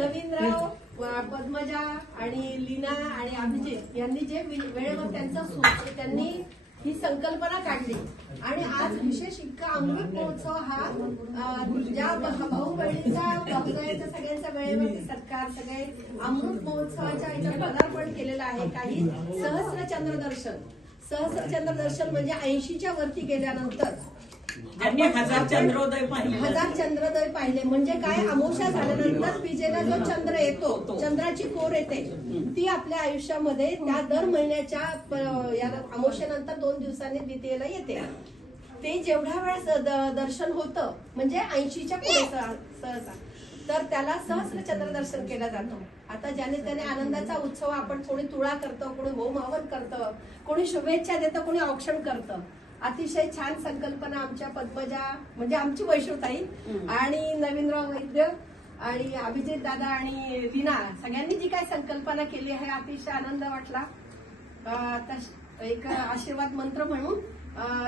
नवीनराव, पद्मजा आणि लीना आणि अभिजित यांनी जे वेळेवर त्यांनी ही संकल्पना काढली आणि आज विशेष इतका अमृत महोत्सव हा ज्या भाऊ बहिणींचा भाऊजाईचा सगळ्यांचा वेळेवरती सत्कार, सगळे अमृत महोत्सवाच्या याच्यात पदार्पण केलेलं आहे. काही सहस्रचंद्र दर्शन म्हणजे 80च्या वरती गेल्यानंतर त्यांनी 1000 चंद्रोदय पाहिले. 1000 चंद्रोदय पाहिले म्हणजे काय, अमावस्या झाल्यानंतर विजेला जो चंद्र येतो, चंद्राची कोर येते, ती आपल्या आयुष्यामध्ये त्या दर महिन्याच्या अमावस्येनंतर 2 दिवसांनी द्वितीयेला येते. ते जेवढ्या वेळेस दर्शन होतं म्हणजे 80च्या पुढे सहसा, तर त्याला सहस्रचंद्र दर्शन केलं जातं. आता ज्याने त्याने आनंदाचा उत्सव, आपण कोणी तुळा करतं, कोणी होम हवन करतं, कोणी शुभेच्छा देतं, कोणी औक्षण करतं. अतिशय छान संकल्पना आमच्या पद्मजा म्हणजे आमची वैष्णवताई आणि नवीनराव वैद्य आणि अभिजित दादा आणि लीना सगळ्यांनी जी काही संकल्पना केली आहे, अतिशय आनंद वाटला. आता एक आशीर्वाद मंत्र म्हणून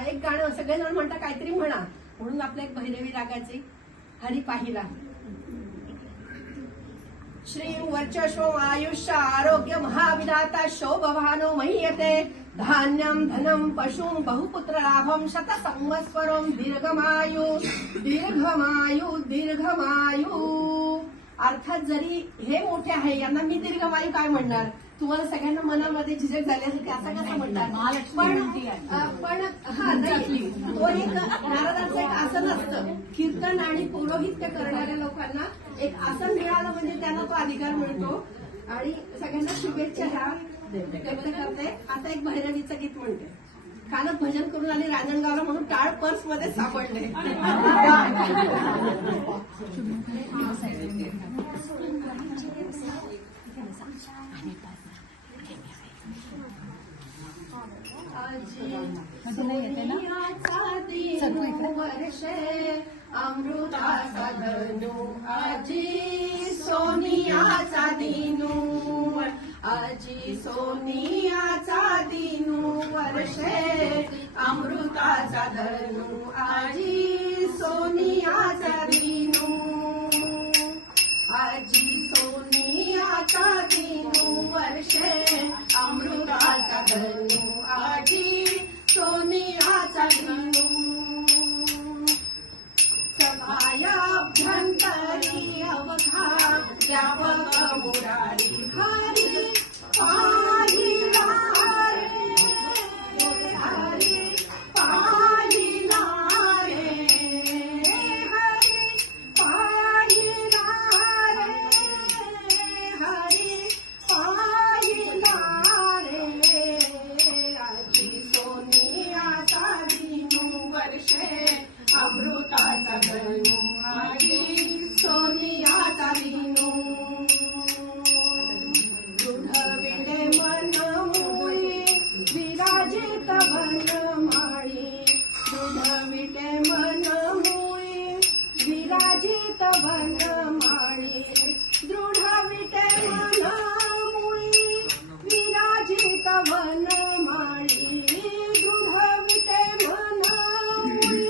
एक गाणं सगळेजण म्हणतात, काहीतरी म्हणा, म्हणून आपलं एक भैरवी रागाची हरी पाहिला. श्री वर्चस्व आयुष्य आरोग्य महाविधाता शोभवानो मह्यते धान्यम धनम पशुम बहुपुत्र लाभम शत संवत्सरम दीर्घमायु दीर्घमायु दीर्घमायु. अर्थात जरी हे मोठे आहे, यांना मी दीर्घमायू काय म्हणणार, तुम्हाला सगळ्यांना मनामध्ये झिजक झाली असेल की असं कसं म्हणणार, पण हा नाही, तो एक नारदाचं एक आसन असतं. कीर्तन आणि पौरोहित्य करणाऱ्या लोकांना एक आसन मिळालं म्हणजे त्यांना तो अधिकार मिळतो. आणि सगळ्यांना शुभेच्छा ह्या व्यक्त करते. आता एक भैरवीचं गीत म्हणते. कालच भजन करून आणि रांजणगावला म्हणून टाळ पर्स मध्ये सापडले. वर्षे अमृताचा धनु आजी सोनियाचा दिनू, आजी सोनियाचा दिनू वर्षे अमृताचा धनु आजी सोनियाचा दिनू, आजी सोनियाचा दिनू वर्षे अमृताचा धनु आजी सोनियाचा दिनू. सभायाभ्यंतरी अवघा व्यापक मुरारी हरी पाहिला रे, हरी पाहिला रे, हरी पाहिला रे, हरी पाहिला रे. आजी सोनियाचा दिनू वर्षे अमृताचा धनु आजी सोनियाचा दिनू. दृढविले मन मोळी विराजित वनमाळी, दृढविले मन मोळी विराजित वनमाळी, दृढविले मन मोळी विराजित वनमाळी, दृढविले मन मोळी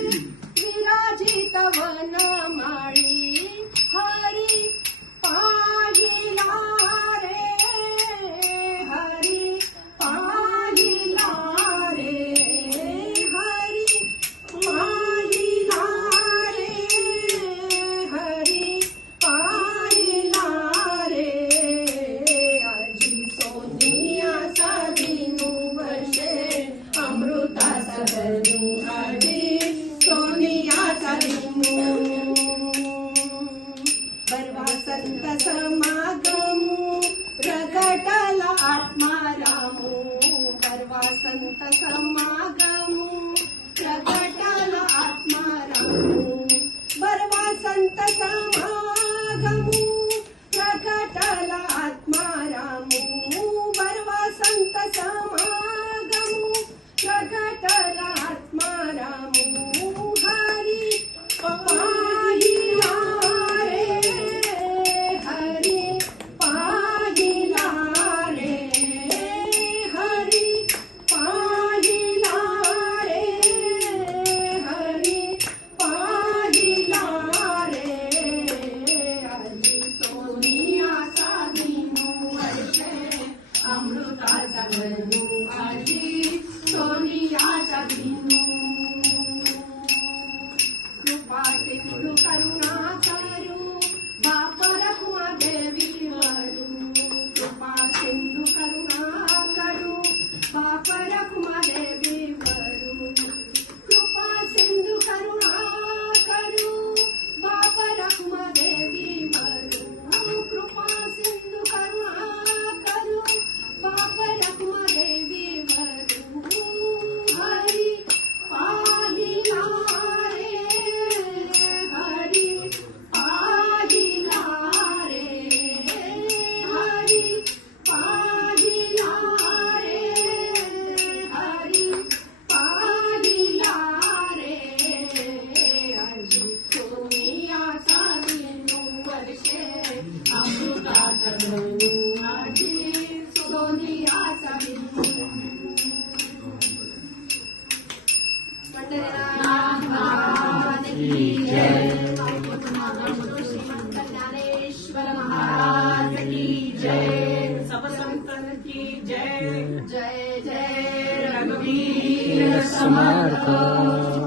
विराजित वनमाळी. हरी पाहिला रे, हरी पाहिला रे, हरी पाहिला रे, हरी पाहिला रे. आजी सोनियाचा दिनू वर्षे अमृताचा धनु आजी सोनियाचा दिनू. परवा संत समागमू प्रगटला आत्मा रामू, परवा संत समागमू प्रगटला आत्मा रामू, परवा संत समागमू प्रगटला आत्मा रामू, परवा संत समागमू प्रगटला आत्मा रामू. हरी पाहिला रे, हरी पाहिला रे, हरी पाहिला अमृतात माझी सुगोनियाचा बिंदू. पंढरीनाथ महाराज की जय. श्रीमंत ज्ञानेश्वर महाराज की जय. सब संतन की जय. जय जय रघुवीर समर्थ.